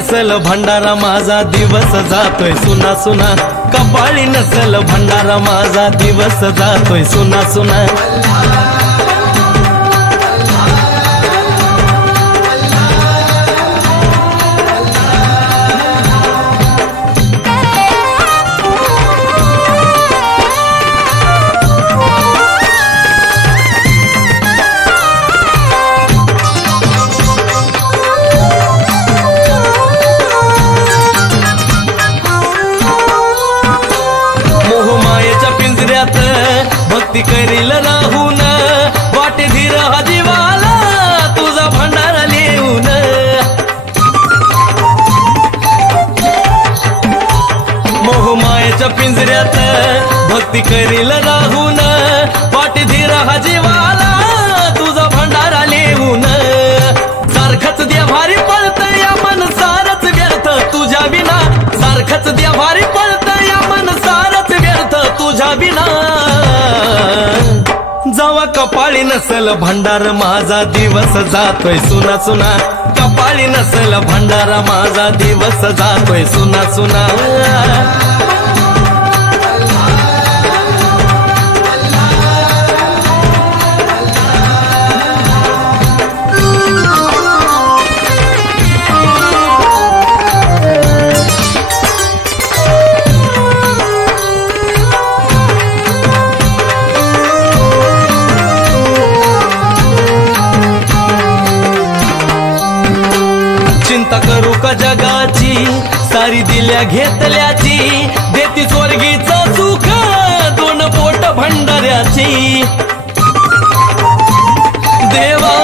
नसल भंडारा माझा दिवस जातोय सुना सुना, कपाळी नसल भंडारा माझा दिवस जातोय सुना सुना। भक्ती करील राहून वाटे धीर हा जीवाला तुझा भंडारा लिहून। मोहमायेच्या पिंजऱ्यात भक्ती करील राहून वाटे धीर हा जीवाला तुझा भंडारा लिहून। सारखंच देवारी पळत या मन सारच व्यर्थ तुझ्या विना, सारखंच देवारी पळत या मन सारच व्यर्थ तुझ्या विना। जावा कपाळी नसल भंडार माझा दिवस जातोय सुना सुना, कपाळी नसल भंडारा माझा दिवस जातोय सुना सुना। चिंता करू का जगाची सारी दिल्या घेतल्याची, देती स्वर्गीचं सुख दोन पोट भंडाऱ्याची। देवा